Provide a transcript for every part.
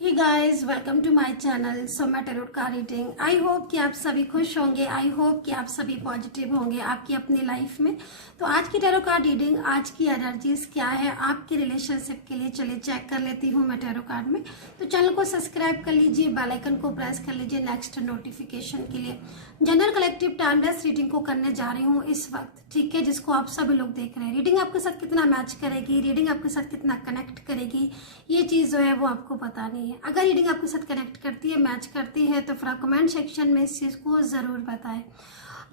Hey guys, welcome to my channel Soma tarot card reading. I hope कि आप सभी खुश होंगे। आई होप कि आप सभी पॉजिटिव होंगे आपकी अपनी लाइफ में। तो आज की टैरो कार्ड रीडिंग, आज की एनर्जीज क्या है आपके रिलेशनशिप के लिए, चलिए चेक कर लेती हूँ मैं टैरो कार्ड में। तो चैनल को सब्सक्राइब कर लीजिए, बेल आइकन को प्रेस कर लीजिए नेक्स्ट नोटिफिकेशन के लिए। जनरल कलेक्टिव टाइमलेस रीडिंग को करने जा रही हूँ इस वक्त, ठीक है, जिसको आप सभी लोग देख रहे हैं। रीडिंग आपके साथ कितना मैच करेगी, रीडिंग आपके साथ कितना कनेक्ट करेगी, ये चीज़ जो है वो आपको पता नहीं है। अगर रीडिंग आपके साथ कनेक्ट करती है, मैच करती है, तो फिर आप कमेंट सेक्शन में इस चीज़ को ज़रूर बताएं।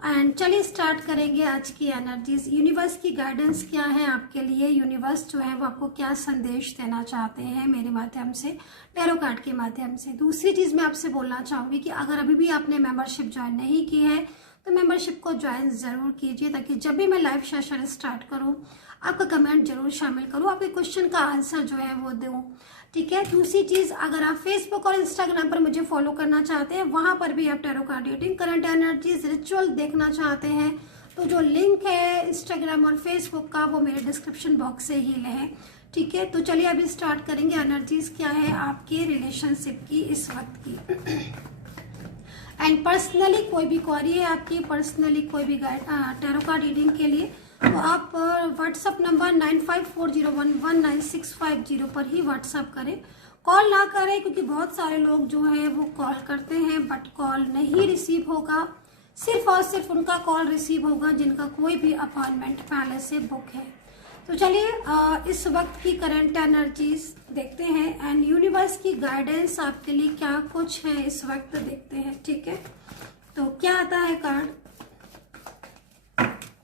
एंड चलिए स्टार्ट करेंगे आज की एनर्जीज। यूनिवर्स की गाइडेंस क्या है आपके लिए, यूनिवर्स जो है वो आपको क्या संदेश देना चाहते हैं मेरे माध्यम से, टैरो कार्ड के माध्यम से। दूसरी चीज़ मैं आपसे बोलना चाहूँगी कि अगर अभी भी आपने मेंबरशिप ज्वाइन नहीं की है तो मेंबरशिप को ज्वाइन ज़रूर कीजिए, ताकि जब भी मैं लाइव सेशन स्टार्ट करूँ आपका कमेंट जरूर शामिल करूँ, आपके क्वेश्चन का आंसर जो है वो दूँ, ठीक है। दूसरी चीज़, अगर आप फेसबुक और इंस्टाग्राम पर मुझे फॉलो करना चाहते हैं, वहाँ पर भी आप tarot card reading, current energies, ritual देखना चाहते हैं, तो जो लिंक है इंस्टाग्राम और फेसबुक का वो मेरे डिस्क्रिप्शन बॉक्स से ही है, ठीक है। तो चलिए अभी स्टार्ट करेंगे एनर्जीज क्या है आपके रिलेशनशिप की इस वक्त की। एंड पर्सनली कोई भी क्वेरी है आपकी, पर्सनली कोई भी टैरो कार्ड रीडिंग के लिए, तो आप व्हाट्सअप नंबर 9540119650 पर ही व्हाट्सअप करें, कॉल ना करें, क्योंकि बहुत सारे लोग जो हैं वो कॉल करते हैं बट कॉल नहीं रिसीव होगा। सिर्फ और सिर्फ उनका कॉल रिसीव होगा जिनका कोई भी अपॉइंटमेंट पहले से बुक है। तो चलिए इस वक्त की करंट एनर्जीज देखते हैं एंड यूनिवर्स की गाइडेंस आपके लिए क्या कुछ है इस वक्त देखते हैं, ठीक है। तो क्या आता है कार्ड,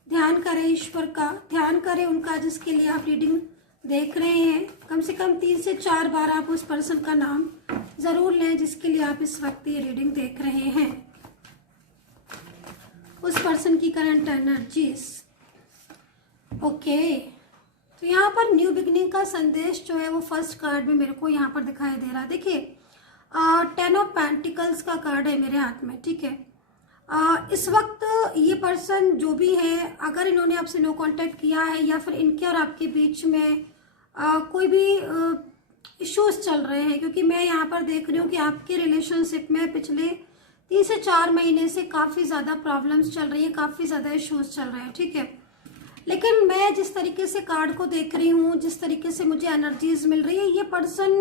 ध्यान करें ईश्वर का, ध्यान करें उनका जिसके लिए आप रीडिंग देख रहे हैं। कम से कम 3 से 4 बार आप उस पर्सन का नाम जरूर लें जिसके लिए आप इस वक्त ये रीडिंग देख रहे हैं। उस पर्सन की करंट एनर्जीज, ओके। तो यहाँ पर न्यू बिगनिंग का संदेश जो है वो फर्स्ट कार्ड में मेरे को यहाँ पर दिखाई दे रहा है। देखिए 10 ऑफ पेंटिकल्स का कार्ड है मेरे हाथ में, ठीक है। इस वक्त ये पर्सन जो भी है, अगर इन्होंने आपसे नो कांटेक्ट किया है या फिर इनके और आपके बीच में कोई भी इश्यूज चल रहे हैं, क्योंकि मैं यहाँ पर देख रही हूँ कि आपके रिलेशनशिप में पिछले 3 से 4 महीने से काफ़ी ज़्यादा प्रॉब्लम्स चल रही है, काफ़ी ज़्यादा इश्यूज चल रहे हैं, ठीक है। लेकिन मैं जिस तरीके से कार्ड को देख रही हूँ, जिस तरीके से मुझे एनर्जीज मिल रही है, ये पर्सन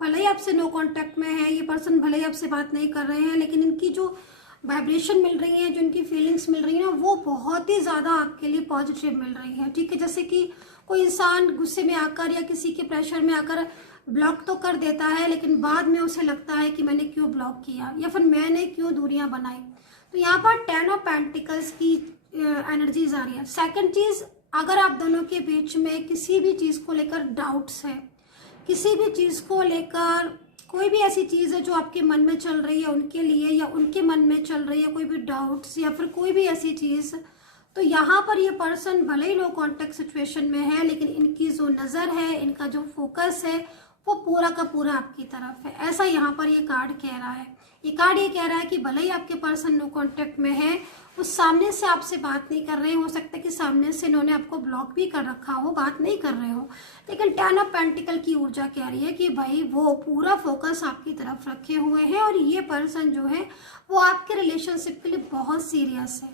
भले ही आपसे नो कांटेक्ट में है, ये पर्सन भले ही आपसे बात नहीं कर रहे हैं, लेकिन इनकी जो वाइब्रेशन मिल रही है, जो इनकी फीलिंग्स मिल रही है ना, वो बहुत ही ज़्यादा आपके लिए पॉजिटिव मिल रही है, ठीक है। जैसे कि कोई इंसान गुस्से में आकर या किसी के प्रेशर में आकर ब्लॉक तो कर देता है, लेकिन बाद में उसे लगता है कि मैंने क्यों ब्लॉक किया या फिर मैंने क्यों दूरियां बनाई। तो यहाँ पर 10 ऑफ पेंटिकल्स की एनर्जीज आ रही है। सेकंड चीज़, अगर आप दोनों के बीच में किसी भी चीज़ को लेकर डाउट्स है, किसी भी चीज़ को लेकर कोई भी ऐसी चीज़ है जो आपके मन में चल रही है उनके लिए, या उनके मन में चल रही है कोई भी डाउट्स या फिर कोई भी ऐसी चीज़, तो यहाँ पर ये पर्सन भले ही नो कांटेक्ट सिचुएशन में है, लेकिन इनकी जो नज़र है, इनका जो फोकस है, वो पूरा का पूरा आपकी तरफ है। ऐसा यहाँ पर ये कार्ड कह रहा है। ये कार्ड ये कह रहा है कि भले ही आपके पर्सन नो कांटेक्ट में है, उस सामने से आपसे बात नहीं कर रहे हैं, हो सकता है कि सामने से इन्होंने आपको ब्लॉक भी कर रखा हो, बात नहीं कर रहे हो, लेकिन 10 ऑफ पेंटिकल की ऊर्जा कह रही है कि भाई वो पूरा फोकस आपकी तरफ रखे हुए हैं और ये पर्सन जो है वो आपके रिलेशनशिप के लिए बहुत सीरियस है।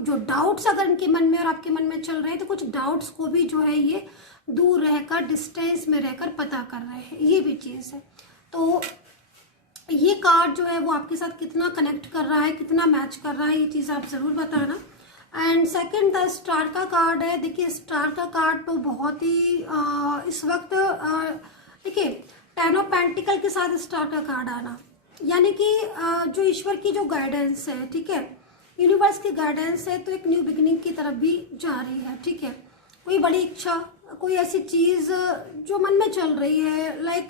जो डाउट्स अगर इनके मन में और आपके मन में चल रहे हैं, तो कुछ डाउट्स को भी जो है ये दूर रहकर, डिस्टेंस में रहकर पता कर रहे हैं, ये भी चीज़ है। तो ये कार्ड जो है वो आपके साथ कितना कनेक्ट कर रहा है, कितना मैच कर रहा है, ये चीज़ आप ज़रूर बताना। एंड सेकंड, द स्टार का कार्ड है। देखिए स्टार का कार्ड तो बहुत ही इस वक्त देखिए 10 ऑफ पेंटिकल के साथ स्टार का कार्ड आना, यानी कि जो ईश्वर की जो गाइडेंस है, ठीक है, यूनिवर्स की गाइडेंस है, तो एक न्यू बिगिनिंग की तरफ भी जा रही है, ठीक है। कोई बड़ी इच्छा, कोई ऐसी चीज़ जो मन में चल रही है, लाइक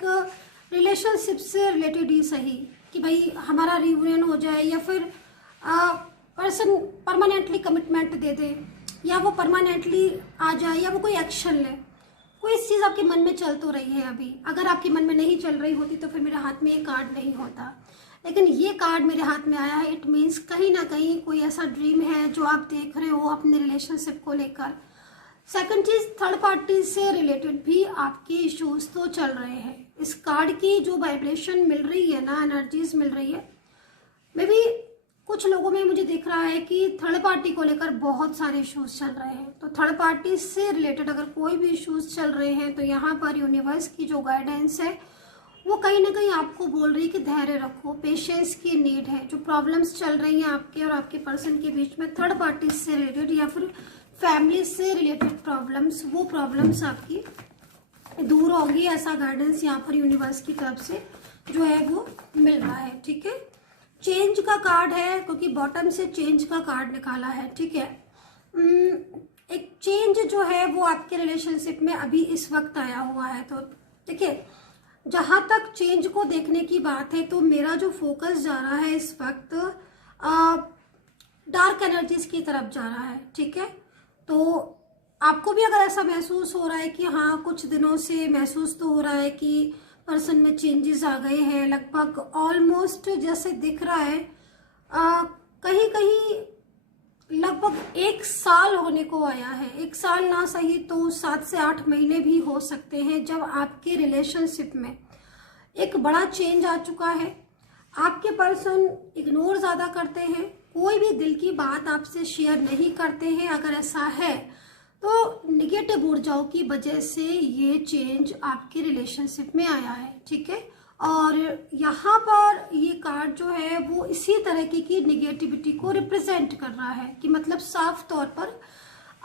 रिलेशनशिप से रिलेटेड ही सही, कि भाई हमारा रियूनियन हो जाए, या फिर पर्सन परमानेंटली कमिटमेंट दे दे, या वो परमानेंटली आ जाए, या वो कोई एक्शन ले। कोई चीज़ आपके मन में चल तो रही है अभी, अगर आपके मन में नहीं चल रही होती तो फिर मेरे हाथ में ये कार्ड नहीं होता, लेकिन ये कार्ड मेरे हाथ में आया है। इट मीन्स कहीं ना कहीं कोई ऐसा ड्रीम है जो आप देख रहे हो अपने रिलेशनशिप को लेकर। सेकंड चीज, थर्ड पार्टी से रिलेटेड भी आपके इश्यूज तो चल रहे हैं। इस कार्ड की जो वाइब्रेशन मिल रही है ना, एनर्जीज मिल रही है, मे बी कुछ लोगों में मुझे दिख रहा है कि थर्ड पार्टी को लेकर बहुत सारे इश्यूज चल रहे हैं। तो थर्ड पार्टी से रिलेटेड अगर कोई भी इश्यूज चल रहे हैं तो यहाँ पर यूनिवर्स की जो गाइडेंस है वो कहीं ना कहीं आपको बोल रही है कि धैर्य रखो, पेशेंस की नीड है। जो प्रॉब्लम्स चल रही हैं आपके और आपके पर्सन के बीच में थर्ड पार्टी से रिलेटेड या फिर फैमिली से रिलेटेड प्रॉब्लम्स, वो प्रॉब्लम्स आपकी दूर होगी, ऐसा गाइडेंस यहाँ पर यूनिवर्स की तरफ से जो है वो मिल रहा है। ठीक है, चेंज का कार्ड है क्योंकि बॉटम से चेंज का कार्ड निकाला है। ठीक है, एक चेंज जो है वो आपके रिलेशनशिप में अभी इस वक्त आया हुआ है। तो देखिए, जहाँ तक चेंज को देखने की बात है तो मेरा जो फोकस जा रहा है इस वक्त डार्क एनर्जीज की तरफ जा रहा है। ठीक है, तो आपको भी अगर ऐसा महसूस हो रहा है कि हाँ, कुछ दिनों से महसूस तो हो रहा है कि पर्सन में चेंजेस आ गए हैं, लगभग ऑलमोस्ट जैसे दिख रहा है कहीं कहीं लगभग 1 साल होने को आया है। 1 साल ना सही तो 7 से 8 महीने भी हो सकते हैं, जब आपके रिलेशनशिप में एक बड़ा चेंज आ चुका है। आपके पर्सन इग्नोर ज़्यादा करते हैं, कोई भी दिल की बात आपसे शेयर नहीं करते हैं। अगर ऐसा है तो निगेटिव ऊर्जाओं की वजह से ये चेंज आपके रिलेशनशिप में आया है। ठीक है, और यहाँ पर ये कार्ड जो है वो इसी तरह की निगेटिविटी को रिप्रेजेंट कर रहा है कि मतलब साफ तौर पर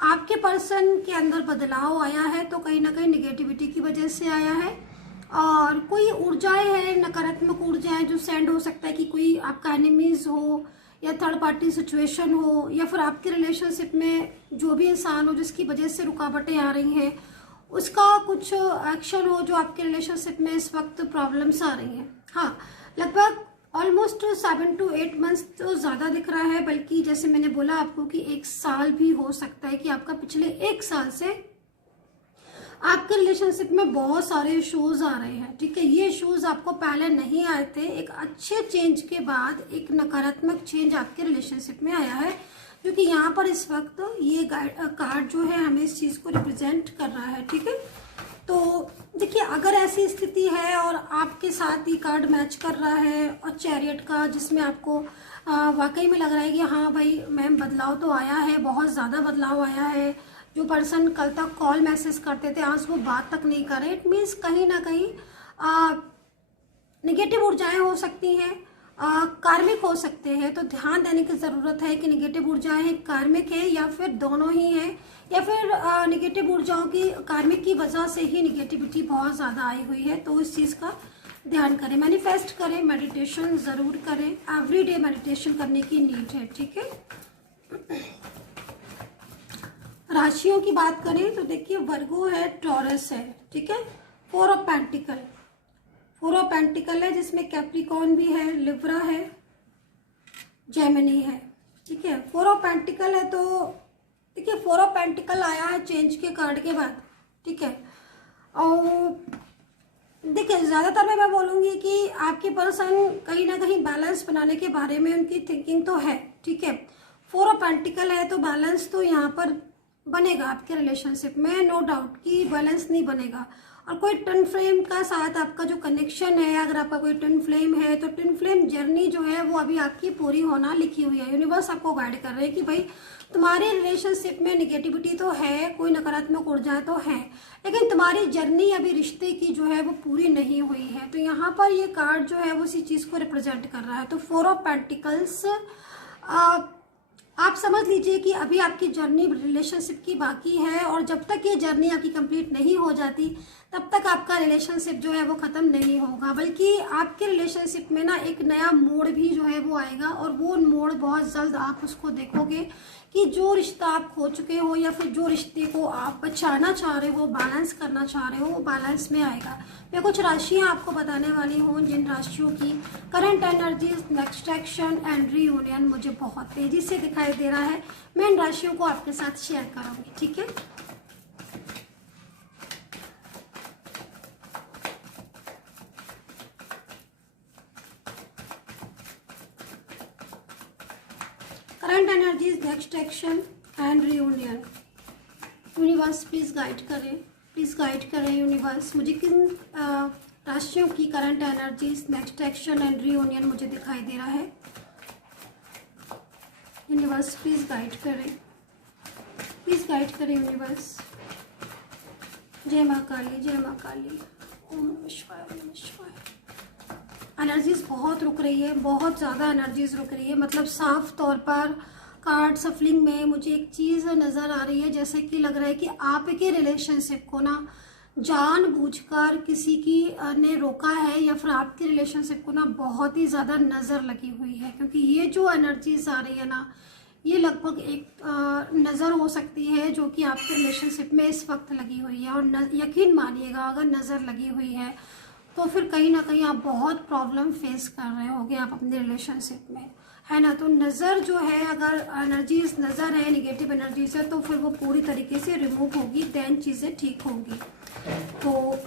आपके पर्सन के अंदर बदलाव आया है तो कहीं ना कहीं निगेटिविटी की वजह से आया है। और कोई ऊर्जाएं हैं, नकारात्मक ऊर्जाएं जो सेंड हो सकता है कि कोई आपका एनिमीज हो या थर्ड पार्टी सिचुएशन हो या फिर आपके रिलेशनशिप में जो भी इंसान हो जिसकी वजह से रुकावटें आ रही हैं, उसका कुछ एक्शन हो जो आपके रिलेशनशिप में इस वक्त प्रॉब्लम्स आ रही हैं। हाँ, लगभग ऑलमोस्ट 7 to 8 मंथ्स तो ज़्यादा दिख रहा है, बल्कि जैसे मैंने बोला आपको कि 1 साल भी हो सकता है कि आपका पिछले 1 साल से आपके रिलेशनशिप में बहुत सारे इश्यूज आ रहे हैं। ठीक है, ये इश्यूज आपको पहले नहीं आए थे, एक अच्छे चेंज के बाद एक नकारात्मक चेंज आपके रिलेशनशिप में आया है, क्योंकि यहाँ पर इस वक्त ये कार्ड जो है हमें इस चीज़ को रिप्रेजेंट कर रहा है। ठीक है, तो देखिए, अगर ऐसी स्थिति है और आपके साथ ये कार्ड मैच कर रहा है और चैरियट का, जिसमें आपको वाकई में लग रहा है कि हाँ भाई मैम बदलाव तो आया है, बहुत ज़्यादा बदलाव आया है, जो पर्सन कल तक कॉल मैसेज करते थे आज वो बात तक नहीं कर रहे, इट मीन्स कहीं ना कहीं निगेटिव ऊर्जाएं हो सकती हैं, कार्मिक हो सकते हैं। तो ध्यान देने की ज़रूरत है कि निगेटिव ऊर्जाएं कार्मिक है या फिर दोनों ही हैं, या फिर निगेटिव ऊर्जाओं की कार्मिक की वजह से ही निगेटिविटी बहुत ज़्यादा आई हुई है। तो इस चीज़ का ध्यान करें, मैनिफेस्ट करें, मेडिटेशन ज़रूर करें, एवरीडे मेडिटेशन करने की नीड है। ठीक है, राशियों की बात करें तो देखिए, वर्गो है, टॉरस है। ठीक है, 4 ऑफ पेंटिकल है, जिसमें कैप्रिकॉर्न भी है, लिब्रा है, जेमिनी है। ठीक है, 4 ऑफ पेंटिकल है तो देखिए 4 ऑफ पेंटिकल आया है चेंज के कार्ड के बाद। ठीक है, और देखिए ज़्यादातर मैं बोलूँगी कि आपके पर्सन कहीं ना कहीं बैलेंस बनाने के बारे में उनकी थिंकिंग तो है। ठीक है, 4 ऑफ पेंटिकल है तो बैलेंस तो यहाँ पर बनेगा आपके रिलेशनशिप में, नो डाउट कि बैलेंस नहीं बनेगा। और कोई ट्विन फ्लेम का साथ आपका जो कनेक्शन है, अगर आपका कोई ट्विन फ्लेम है तो ट्विन फ्लेम जर्नी जो है वो अभी आपकी पूरी होना लिखी हुई है। यूनिवर्स आपको गाइड कर रहे हैं कि भाई तुम्हारे रिलेशनशिप में निगेटिविटी तो है, कोई नकारात्मक ऊर्जा तो है, लेकिन तुम्हारी जर्नी अभी रिश्ते की जो है वो पूरी नहीं हुई है। तो यहाँ पर ये कार्ड जो है वो उसी चीज़ को रिप्रेजेंट कर रहा है। तो 4 ऑफ पेंटिकल्स आप समझ लीजिए कि अभी आपकी जर्नी रिलेशनशिप की बाकी है, और जब तक ये जर्नी आपकी कंप्लीट नहीं हो जाती तब तक आपका रिलेशनशिप जो है वो ख़त्म नहीं होगा, बल्कि आपके रिलेशनशिप में ना एक नया मोड़ भी जो है वो आएगा। और वो मोड़ बहुत जल्द आप उसको देखोगे कि जो रिश्ता आप खो चुके हो या फिर जो रिश्ते को आप बचाना चाह रहे हो, बैलेंस करना चाह रहे हो, वो बैलेंस में आएगा। मैं कुछ राशियाँ आपको बताने वाली हूँ जिन राशियों की current energies, next action and reunion मुझे बहुत तेज़ी से दिखाई दे रहा है। मैं इन राशियों को आपके साथ शेयर करूँगी। ठीक है, current energies, next action and reunion. Universe please guide करें, प्लीज़ गाइड करें यूनिवर्स, मुझे किन राशियों की current energies, next action and reunion मुझे दिखाई दे रहा है। यूनिवर्स प्लीज़ गाइड करें, प्लीज़ गाइड करें यूनिवर्स। जय माँ काली, जय माँ काली, ओम नमः शिवाय, ओम नमः शिवाय। एनर्जीज बहुत रुक रही है, बहुत ज़्यादा एनर्जीज रुक रही है। मतलब साफ तौर पर कार्ड सफलिंग में मुझे एक चीज़ नज़र आ रही है, जैसे कि लग रहा है कि आपके रिलेशनशिप को ना जानबूझकर किसी की ने रोका है, या फिर आपके रिलेशनशिप को ना बहुत ही ज़्यादा नज़र लगी हुई है। क्योंकि ये जो एनर्जीज आ रही है ना, ये लगभग एक नज़र हो सकती है जो कि आपके रिलेशनशिप में इस वक्त लगी हुई है। और यकीन मानिएगा, अगर नज़र लगी हुई है तो फिर कहीं ना कहीं आप बहुत प्रॉब्लम फेस कर रहे होगे आप अपने रिलेशनशिप में, है ना। तो नज़र जो है, अगर एनर्जीज नज़र है, नेगेटिव एनर्जीज है, तो फिर वो पूरी तरीके से रिमूव होगी, देन चीज़ें ठीक होंगी। तो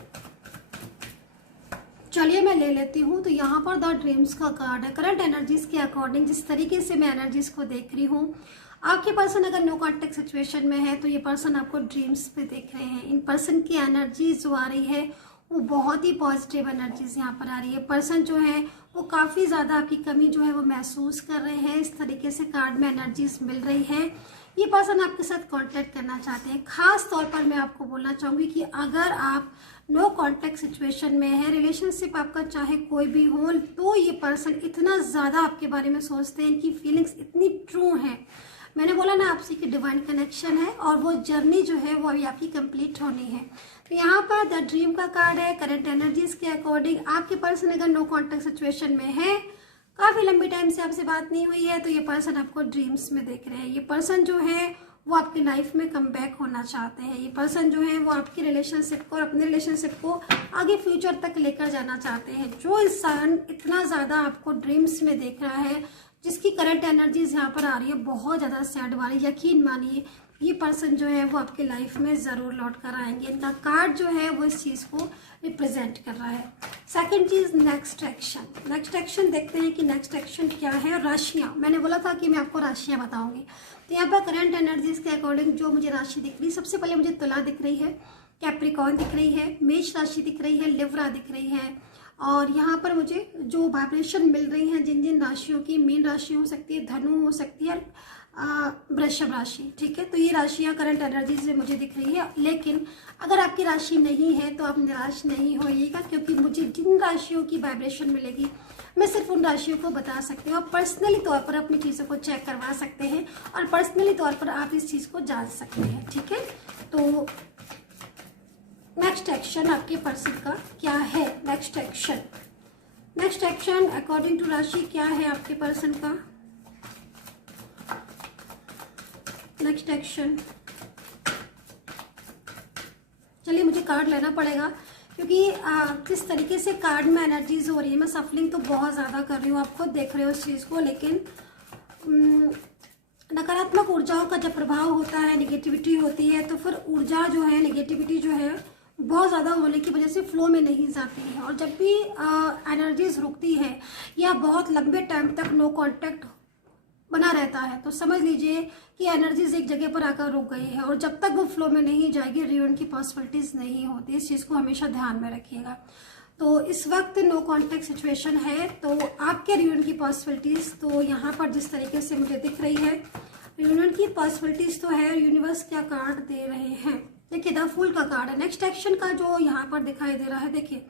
चलिए मैं ले लेती हूँ। तो यहाँ पर द ड्रीम्स का कार्ड है। करंट एनर्जीज के अकॉर्डिंग जिस तरीके से मैं एनर्जीज को देख रही हूँ, आपके पर्सन अगर नो कॉन्टेक्ट सिचुएशन में है तो ये पर्सन आपको ड्रीम्स पे देख रहे हैं। इन पर्सन की एनर्जीज जो आ रही है वो बहुत ही पॉजिटिव एनर्जीज यहाँ पर आ रही है। पर्सन जो है वो काफ़ी ज़्यादा आपकी कमी जो है वो महसूस कर रहे हैं, इस तरीके से कार्ड में एनर्जीज मिल रही है। ये पर्सन आपके साथ कांटेक्ट करना चाहते हैं। खास तौर पर मैं आपको बोलना चाहूँगी कि अगर आप नो कांटेक्ट सिचुएशन में है, रिलेशनशिप आपका चाहे कोई भी हो, तो ये पर्सन इतना ज़्यादा आपके बारे में सोचते हैं, इनकी फीलिंग्स इतनी ट्रू हैं। मैंने बोला ना आपसे कि डिवाइन कनेक्शन है और वो जर्नी जो है वो अभी आपकी कंप्लीट होनी है। तो यहाँ पर द ड्रीम का कार्ड है। करंट एनर्जीज के अकॉर्डिंग आपके पर्सन अगर नो कांटेक्ट सिचुएशन में है, काफ़ी लंबी टाइम से आपसे बात नहीं हुई है, तो ये पर्सन आपको ड्रीम्स में देख रहे हैं। ये पर्सन जो है वो आपकी लाइफ में कम बैक होना चाहते हैं। ये पर्सन जो है वो आपकी रिलेशनशिप को और अपने रिलेशनशिप को आगे फ्यूचर तक लेकर जाना चाहते हैं। जो इंसान इतना ज़्यादा आपको ड्रीम्स में देख रहा है, जिसकी करंट एनर्जीज यहाँ पर आ रही है बहुत ज़्यादा सैड वाली, यकीन मानिए ये पर्सन जो है वो आपके लाइफ में ज़रूर लौट कर आएंगे। इनका कार्ड जो है वो इस चीज़ को रिप्रेजेंट कर रहा है। सेकंड चीज़, नेक्स्ट एक्शन। नेक्स्ट एक्शन देखते हैं कि नेक्स्ट एक्शन क्या है। राशियाँ, मैंने बोला था कि मैं आपको राशियाँ बताऊंगी। तो यहाँ पर करंट एनर्जीज के अकॉर्डिंग जो मुझे राशि दिख रही है, सबसे पहले मुझे तुला दिख रही है, कैप्रिकॉर्न दिख रही है, मेष राशि दिख रही है, लिब्रा दिख रही है, और यहाँ पर मुझे जो वाइब्रेशन मिल रही हैं जिन जिन राशियों की, मीन राशि हो सकती है, धनु हो सकती है, वृषभ राशि, ठीक है। तो ये राशियाँ करंट एनर्जीज में मुझे दिख रही है। लेकिन अगर आपकी राशि नहीं है तो आप निराश नहीं होइएगा, क्योंकि मुझे जिन राशियों की वाइब्रेशन मिलेगी मैं सिर्फ उन राशियों को बता सकती हूँ। आप पर्सनली तौर पर अपनी चीज़ों को चेक करवा सकते हैं और पर्सनली तौर पर आप इस चीज़ को जान सकते हैं, ठीक है। तो नेक्स्ट एक्शन आपके पर्सन का क्या है। नेक्स्ट एक्शन अकॉर्डिंग टू राशि क्या है आपके पर्सन का। नेक्स्ट एक्शन, चलिए मुझे कार्ड लेना पड़ेगा, क्योंकि किस तरीके से कार्ड में एनर्जीज हो रही है। मैं सफलिंग तो बहुत ज़्यादा कर रही हूँ, आप खुद देख रहे हो इस चीज़ को। लेकिन नकारात्मक ऊर्जाओं का जब प्रभाव होता है, नेगेटिविटी होती है, तो फिर ऊर्जा जो है, नेगेटिविटी जो है बहुत ज़्यादा होने की वजह से फ्लो में नहीं जाती है। और जब भी एनर्जीज रुकती है या बहुत लंबे टाइम तक नो कांटेक्ट बना रहता है, तो समझ लीजिए कि एनर्जीज एक जगह पर आकर रुक गई है, और जब तक वो फ्लो में नहीं जाएगी रियूनियन की पॉसिबिलिटीज़ नहीं होती। इस चीज़ को हमेशा ध्यान में रखिएगा। तो इस वक्त नो कांटेक्ट सिचुएशन है, तो आपके रियूनियन की पॉसिबिलिटीज़ तो यहाँ पर जिस तरीके से मुझे दिख रही है, रियूनियन की पॉसिबिलिटीज़ तो है। यूनिवर्स क्या कार्ड दे रहे हैं, देखिए द फूल का कार्ड है। नेक्स्ट एक्शन का जो यहाँ पर दिखाई दे रहा है, देखिए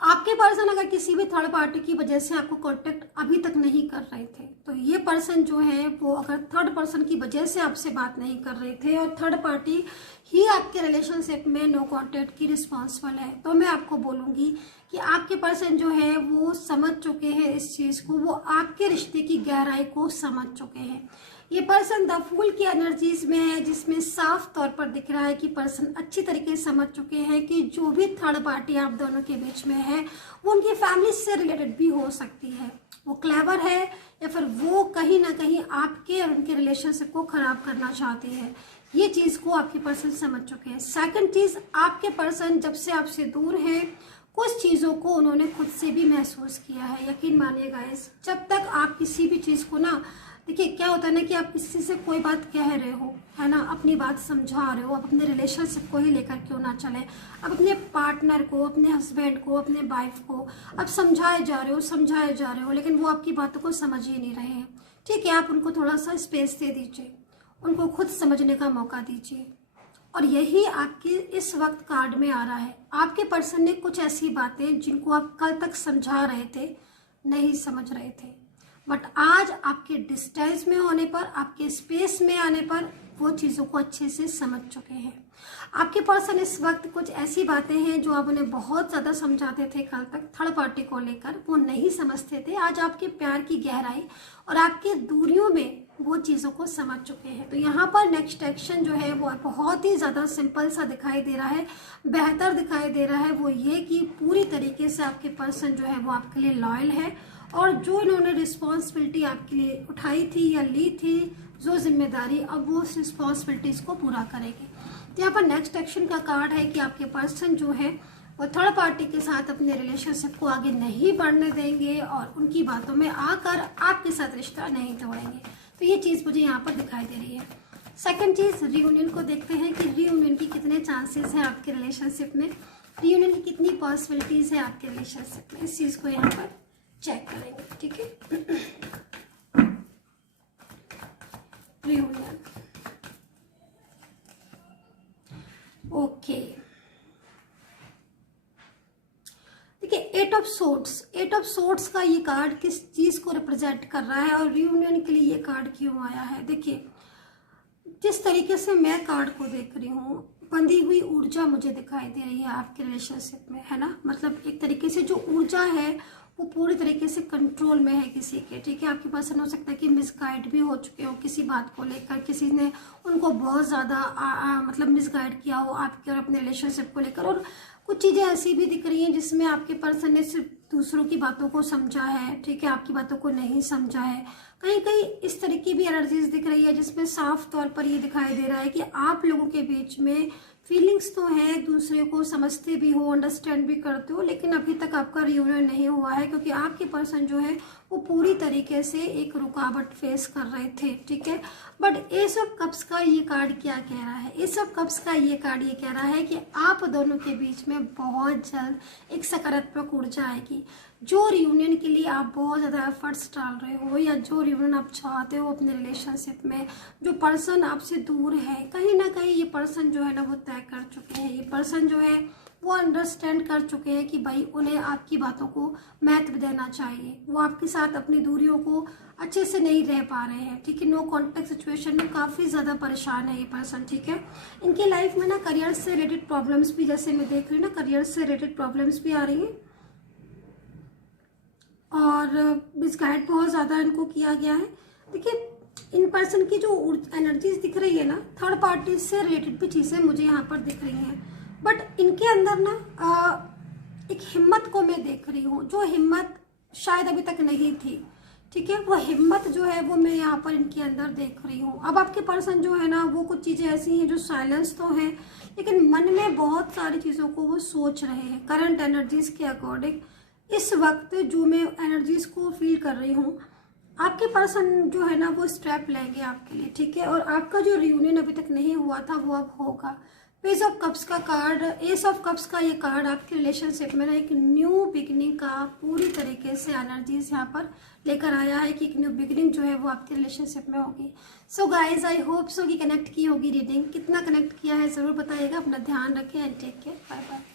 आपके पर्सन अगर किसी भी थर्ड पार्टी की वजह से आपको कांटेक्ट अभी तक नहीं कर रहे थे, तो ये पर्सन जो है वो अगर थर्ड पर्सन की वजह से आपसे बात नहीं कर रहे थे और थर्ड पार्टी ही आपके रिलेशनशिप में नो कांटेक्ट की रिस्पॉन्सिबल है, तो मैं आपको बोलूँगी कि आपके पर्सन जो है वो समझ चुके हैं इस चीज़ को, वो आपके रिश्ते की गहराई को समझ चुके हैं। ये पर्सन द फूल की एनर्जीज में है, जिसमें साफ तौर पर दिख रहा है कि पर्सन अच्छी तरीके से समझ चुके हैं कि जो भी थर्ड पार्टी आप दोनों के बीच में है वो उनकी फैमिली से रिलेटेड भी हो सकती है। वो क्लेवर है या फिर वो कहीं ना कहीं आपके और उनके रिलेशनशिप को खराब करना चाहती है। ये चीज़ को आपके पर्सन समझ चुके हैं। सेकंड चीज़, आपके पर्सन जब से आपसे दूर हैं, कुछ चीज़ों को उन्होंने खुद से भी महसूस किया है। यकीन मानिए गाइस, जब तक आप किसी भी चीज़ को ना देखिए क्या होता है ना कि आप किसी से कोई बात कह रहे हो, है ना, अपनी बात समझा रहे हो, आप अपने रिलेशनशिप को ही लेकर क्यों ना चले, आप अपने पार्टनर को, अपने हस्बैंड को, अपने वाइफ को आप समझाए जा रहे हो, लेकिन वो आपकी बातों को समझ ही नहीं रहे हैं। ठीक है, आप उनको थोड़ा सा स्पेस दे दीजिए, उनको खुद समझने का मौका दीजिए। और यही आपके इस वक्त कार्ड में आ रहा है। आपके पर्सन ने कुछ ऐसी बातें जिनको आप कल तक समझा रहे थे, नहीं समझ रहे थे, बट आज आपके डिस्टेंस में होने पर, आपके स्पेस में आने पर वो चीज़ों को अच्छे से समझ चुके हैं। आपके पर्सन इस वक्त कुछ ऐसी बातें हैं जो आप उन्हें बहुत ज़्यादा समझाते थे कल तक, थर्ड पार्टी को लेकर, वो नहीं समझते थे। आज आपके प्यार की गहराई और आपके दूरियों में वो चीज़ों को समझ चुके हैं। तो यहाँ पर नेक्स्ट एक्शन जो है वो बहुत ही ज़्यादा सिंपल सा दिखाई दे रहा है, बेहतर दिखाई दे रहा है। वो ये कि पूरी तरीके से आपके पर्सन जो है वो आपके लिए लॉयल है, और जो इन्होंने रिस्पॉन्सिबिलिटी आपके लिए उठाई थी या ली थी, जो जिम्मेदारी, अब वो उस रिस्पॉन्सिबिलिटीज को पूरा करेंगे। तो यहाँ पर नेक्स्ट एक्शन का कार्ड है कि आपके पर्सन जो है वो थर्ड पार्टी के साथ अपने रिलेशनशिप को आगे नहीं बढ़ने देंगे और उनकी बातों में आकर आपके साथ रिश्ता नहीं तोड़ेंगे। तो ये चीज़ मुझे यहाँ पर दिखाई दे रही है। सेकंड चीज़, रियूनियन को देखते हैं कि रियूनियन की कितने चांसेस हैं आपके रिलेशनशिप में, रियूनियन की कितनी पॉसिबिलिटीज़ है आपके रिलेशनशिप में, इस चीज़ को यहाँ पर चेक करेंगे। ठीक है, रियूनियन, ओके। देखिए, एट ऑफ सोर्ट्स का ये कार्ड किस चीज को रिप्रेजेंट कर रहा है और रियूनियन के लिए ये कार्ड क्यों आया है। देखिए, जिस तरीके से मैं कार्ड को देख रही हूँ, बंधी हुई ऊर्जा मुझे दिखाई दे रही है आपके रिलेशनशिप में, है ना। मतलब एक तरीके से जो ऊर्जा है वो पूरी तरीके से कंट्रोल में है किसी के। ठीक है, आपके पास हो सकता है कि मिसगाइड भी हो चुके हो किसी बात को लेकर, किसी ने उनको बहुत ज़्यादा मतलब मिसगाइड किया हो आपके और अपने रिलेशनशिप को लेकर। और कुछ चीज़ें ऐसी भी दिख रही हैं जिसमें आपके पर्सन ने सिर्फ दूसरों की बातों को समझा है, ठीक है, आपकी बातों को नहीं समझा है। कहीं कहीं इस तरह की भी एनर्जीज दिख रही है जिसमें साफ तौर पर ये दिखाई दे रहा है कि आप लोगों के बीच में फीलिंग्स तो है, एक दूसरे को समझते भी हो, अंडरस्टैंड भी करते हो, लेकिन अभी तक आपका रियूनियन नहीं हुआ है क्योंकि आपके पर्सन जो है वो पूरी तरीके से एक रुकावट फेस कर रहे थे। ठीक है, बट एस ऑफ कप्स का ये कार्ड क्या कह रहा है, एस ऑफ कप्स का ये कार्ड ये कह रहा है कि आप दोनों के बीच में बहुत जल्द एक सकारात्मक ऊर्जा आएगी। जो रियूनियन के लिए आप बहुत ज़्यादा एफर्ट्स डाल रहे हो या जो रियूनियन आप चाहते हो अपने रिलेशनशिप में, जो पर्सन आपसे दूर है, कहीं ना कहीं ये पर्सन जो है ना वो तय कर चुके हैं, ये पर्सन जो है वो अंडरस्टैंड कर चुके हैं कि भाई उन्हें आपकी बातों को महत्व देना चाहिए। वो आपके साथ अपनी दूरियों को अच्छे से नहीं रह पा रहे हैं। ठीक है, नो कॉन्टेक्ट सिचुएशन में काफ़ी ज़्यादा परेशान है ये पर्सन। ठीक है, इनकी लाइफ में ना करियर से रिलेटेड प्रॉब्लम्स भी, जैसे मैं देख रही हूँ ना, करियर से रिलेटेड प्रॉब्लम्स भी आ रही हैं और मिसगाइड बहुत ज़्यादा इनको किया गया है। देखिए, इन पर्सन की जो एनर्जीज दिख रही है ना, थर्ड पार्टी से रिलेटेड भी चीज़ें मुझे यहाँ पर दिख रही हैं, बट इनके अंदर ना एक हिम्मत को मैं देख रही हूँ, जो हिम्मत शायद अभी तक नहीं थी। ठीक है, वो हिम्मत जो है वो मैं यहाँ पर इनके अंदर देख रही हूँ। अब आपके पर्सन जो है ना वो कुछ चीज़ें ऐसी हैं जो साइलेंस तो हैं, लेकिन मन में बहुत सारी चीज़ों को वो सोच रहे हैं। करंट एनर्जीज के अकॉर्डिंग इस वक्त जो मैं एनर्जीज को फील कर रही हूँ, आपके पर्सन जो है ना वो स्टेप लेंगे आपके लिए। ठीक है, और आपका जो रियूनियन अभी तक नहीं हुआ था वो अब होगा। पेज ऑफ कप्स का कार्ड, एस ऑफ कप्स का ये कार्ड आपके रिलेशनशिप में ना एक न्यू बिगिनिंग का पूरी तरीके से एनर्जीज यहाँ पर लेकर आया है कि एक न्यू बिगिनिंग जो है वो आपके रिलेशनशिप में होगी। So guys, I hope so कि कनेक्ट की होगी रीडिंग। कितना कनेक्ट किया है ज़रूर बताइएगा। अपना ध्यान रखें and take care, bye bye.